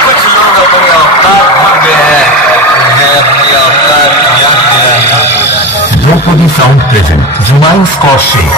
कुछ लोग अपनी औकात भूल गए हैं, उन्हें अपनी औकात याद दिलाना। Dnoupadi sound present. July score shape.